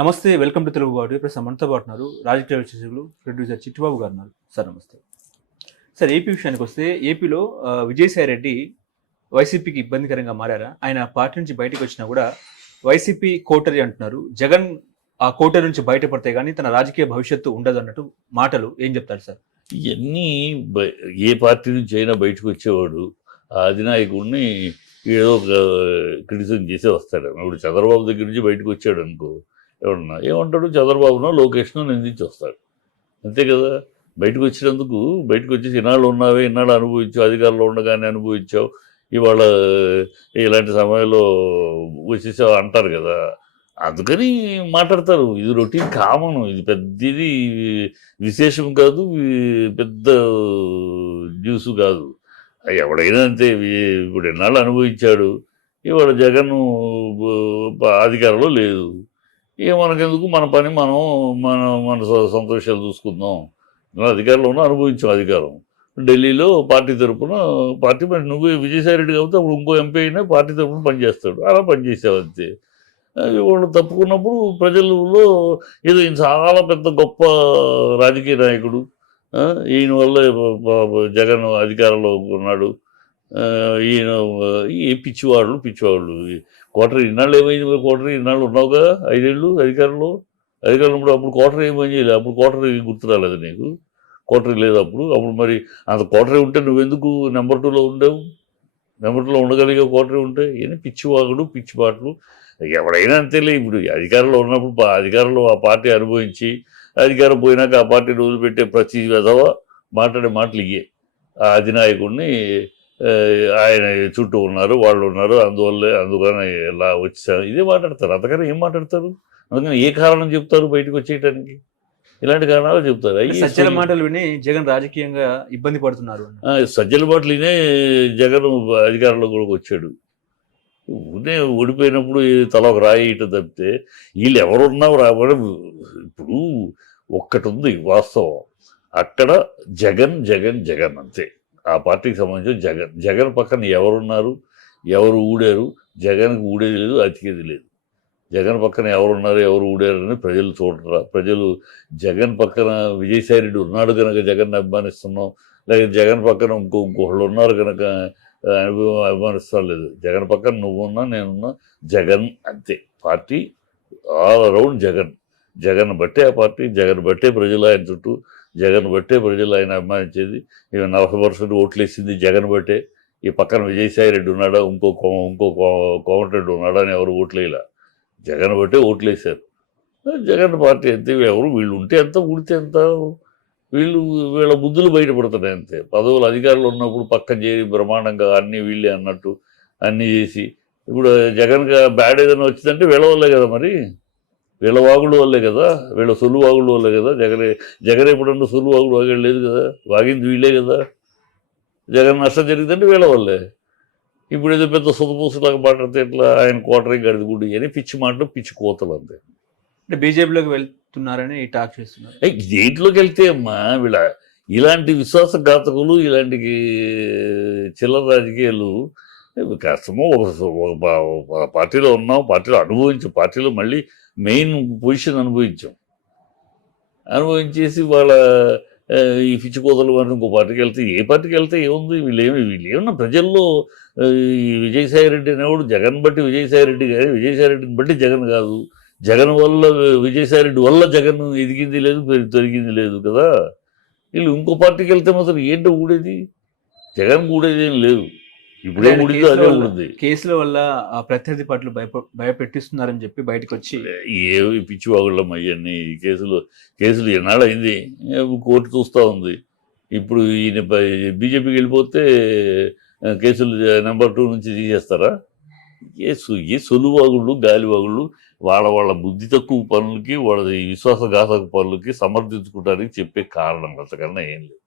నమస్తే. Welcome to Telugu బాటు. ఇప్పుడు మనతో పాటు ఉన్నారు రాజకీయ విశ్లేషకులు, ప్రొడ్యూసర్ చిట్టిబాబు గారు ఉన్నారు. సార్ నమస్తే. సార్ ఏపీ విషయానికి వస్తే ఏపీలో విజయసాయి రెడ్డి వైసీపీకి ఇబ్బందికరంగా మారారా? ఆయన పార్టీ నుంచి బయటకు వచ్చినా కూడా వైసీపీ కోటరీ అంటున్నారు. జగన్ ఆ కోటరీ నుంచి బయటపడితే కానీ తన రాజకీయ భవిష్యత్తు ఉండదు అన్నట్టు మాటలు. ఏం చెప్తారు సార్? ఇవన్నీ ఏ పార్టీ నుంచి అయినా బయటకు వచ్చేవాడు ఆ అధినాయకుడిని ఏదో ఒక క్రిటిసిజం చేసే వస్తాడు. ఇప్పుడు చంద్రబాబు దగ్గర నుంచి బయటకు వచ్చాడు అనుకో, ఎవడన్నా ఏమంటాడు, చంద్రబాబునో లోకేష్నో నిందించి వస్తాడు. అంతే కదా. బయటకు వచ్చినందుకు బయటకు వచ్చేసి ఇన్నాళ్ళు ఉన్నావే, ఇన్నాళ్ళు అనుభవించావు, అధికారంలో ఉండగానే అనుభవించావు, ఇవాళ ఇలాంటి సమయంలో వచ్చేసావు అంటారు కదా. అందుకని మాట్లాడతారు. ఇది రొటీన్ కామన్, ఇది పెద్దది విశేషం కాదు, పెద్ద న్యూస్ కాదు. ఎవడైనా అంతే. ఇప్పుడు ఎన్నాళ్ళు అనుభవించాడు, ఇవాళ జగన్ అధికారంలో లేదు. ఇక మనకెందుకు, మన పని మనం మన మన సంతోషాలు చూసుకుందాం. అధికారంలో ఉన్నా అనుభవించాం అధికారం. ఢిల్లీలో పార్టీ తరఫున పార్టీ, మరి నువ్వు విజయసాయి రెడ్డి కాబట్టి అప్పుడు ఇంకో ఎంపీ అయినా పార్టీ తరఫున పనిచేస్తాడు, అలా పనిచేసావు అంతే. వాళ్ళు తప్పుకున్నప్పుడు ప్రజలలో ఏదో ఈయన చాలా పెద్ద గొప్ప రాజకీయ నాయకుడు, ఈయన వల్ల జగన్ అధికారంలో ఉన్నాడు, ఈయన ఈ పిచ్చివాళ్ళు కోటరీ ఇన్నాళ్ళు ఏమైంది? మరి కోటరీ ఇన్నాళ్ళు ఉన్నావుగా, 5 ఏళ్ళు అధికారంలో ఉన్నప్పుడు అప్పుడు కోటరీ ఏమని చేయలేదు. అప్పుడు కోటరీ గుర్తు రాలేదు నీకు? కోటరీ లేదు అప్పుడు మరి అంత కోటరీ ఉంటే నువ్వెందుకు నెంబర్ 2లో ఉండేవు? నెంబర్ 2లో ఉండగలిగే కోటరీ ఉంటే ఈయన పిచ్చివాగుడు, పిచ్చిపాటలు. ఎవడైనా అంతేలే. ఇప్పుడు అధికారంలో ఉన్నప్పుడు అధికారంలో ఆ పార్టీ అనుభవించి అధికారం పోయినాక ఆ పార్టీని వదిలిపెట్టే ప్రతి విధవ మాట్లాడే మాటలు ఇయ్యే. ఆ అధినాయకుడిని ఆయన చుట్టూ ఉన్నారు, వాళ్ళు ఉన్నారు, అందుకని ఇలా వచ్చేసారు, ఇదే మాట్లాడతారు. అంతకన్నా ఏం మాట్లాడతారు? అందుకని ఏ కారణం చెప్తారు బయటకు వచ్చేయటానికి? ఇలాంటి కారణాలు చెప్తారు. సజ్జల మాటలు విని జగన్ రాజకీయంగా ఇబ్బంది పడుతున్నారు. సజ్జల మాటలు వినే జగన్ అధికారంలో కూడా వచ్చాడు. ఓడిపోయినప్పుడు తల ఒక రాయి ఇటు తప్పితే వీళ్ళు ఎవరున్నా రావడం. ఇప్పుడు ఒక్కటి ఉంది వాస్తవం, అక్కడ జగన్ జగన్ జగన్ అంతే. ఆ పార్టీకి సంబంధించిన జగన్ పక్కన ఎవరున్నారు, ఎవరు ఊడారు? జగన్కి ఊడేది లేదు, అతికేది లేదు. జగన్ పక్కన ఎవరున్నారు, ఎవరు ఊడారని ప్రజలు చూడరా. ప్రజలు జగన్ పక్కన విజయసాయి రెడ్డి ఉన్నాడు కనుక జగన్ అభిమానిస్తున్నాం, లేక జగన్ పక్కన ఇంకొకళ్ళు ఉన్నారు కనుక అభిమానిస్తాం లేదు. జగన్ పక్కన నువ్వున్నా నేనున్నా జగన్ అంతే. పార్టీ ఆల్ అరౌండ్ జగన్ బట్టే ఆ పార్టీ, జగన్ బట్టే ప్రజలు ఆయన చుట్టూ, జగన్ బట్టే ప్రజలు ఆయన అభిమానించేది. ఇవి 40% ఓట్లు వేసింది జగన్ బట్టే. ఈ పక్కన విజయసాయి రెడ్డి ఉన్నాడా, ఇంకో కోమటిరెడ్డి ఉన్నాడా అని ఎవరు ఓట్లు వేయలే, జగన్ బట్టే ఓట్లు వేశారు. జగన్ పార్టీ అంతే. ఎవరు వీళ్ళు ఉంటే ఎంత, ఊడితే ఎంత, వీళ్ళ బుద్ధులు బయటపడుతున్నాయి అంతే. పదవులు అధికారులు ఉన్నప్పుడు పక్కన చేరి బ్రహ్మాండంగా అన్నీ వీళ్ళే అన్నట్టు అన్నీ చేసి, ఇప్పుడు జగన్గా బ్యాడ్ ఏదైనా వచ్చిందంటే వీళ్ళ వల్లే కదా. మరి వీళ్ళ వాగుడు వల్లే కదా, వీళ్ళ సొల్లు వాగుడు వల్లే కదా. జగన్ ఎప్పుడన్నా సొల్లు వాగుడు వాగాడు లేదు కదా, వాగింది వీళ్ళే కదా. జగన్ నష్టం జరిగిందంటే వీళ్ళ వల్లే. ఇప్పుడు ఏదో పెద్ద సొంతపూసలాగా మాట్లాడితే ఎట్లా? ఆయన కోటరీ గడిది గుడి అని పిచ్చి మాటలు, పిచ్చి కోతలు అంతే. అంటే బీజేపీలోకి వెళ్తున్నారని టాక్ చేస్తున్నారు. దేంట్లోకి వెళ్తే అమ్మా వీళ్ళ ఇలాంటి విశ్వాసఘాతకులు, ఇలాంటి చిల్లర రాజకీయాలు కష్టమో. ఒక పార్టీలో ఉన్నాం, పార్టీలో అనుభవించాం, పార్టీలో మళ్ళీ మెయిన్ పొజిషన్ అనుభవించేసి వాళ్ళ ఈ పిచ్చి కోతలు మనం ఇంకో పార్టీకి వెళ్తే, ఏ పార్టీకి వెళ్తే ఏముంది? వీళ్ళేమన్నా ప్రజల్లో ఈ విజయసాయి రెడ్డి అనేవాడు జగన్ బట్టి విజయసాయి రెడ్డి, కానీ విజయసాయి రెడ్డిని బట్టి జగన్ కాదు. జగన్ వల్ల విజయసాయి రెడ్డి వల్ల జగన్ ఎదిగింది లేదు, తొరిగింది లేదు కదా. వీళ్ళు ఇంకో పార్టీకి వెళ్తే మాత్రం ఏంటో ఊడేది? జగన్ ఊడేది ఏం లేదు. ఇప్పుడే ఊడిందో అదే ఊడింది. కేసుల వల్ల ఆ ప్రత్యర్థి పార్టీలు భయపెట్టిస్తున్నారని చెప్పి బయటకు వచ్చి ఏవి పిచ్చివాగుళ్ళం అవన్నీ. కేసులు ఎన్నాళ్ళు అయింది, కోర్టు చూస్తూ ఉంది. ఇప్పుడు ఈయన బీజేపీకి వెళ్ళిపోతే కేసులు నెంబర్ 2 నుంచి తీసేస్తారా? ఏ సొలువాగుళ్ళు, గాలివాగుళ్ళు వాళ్ళ బుద్ధి తక్కువ పనులకి, వాళ్ళ విశ్వాసఘాతక పనులకి సమర్థించుకోవడానికి చెప్పే కారణం, అంతకన్నా ఏం లేదు.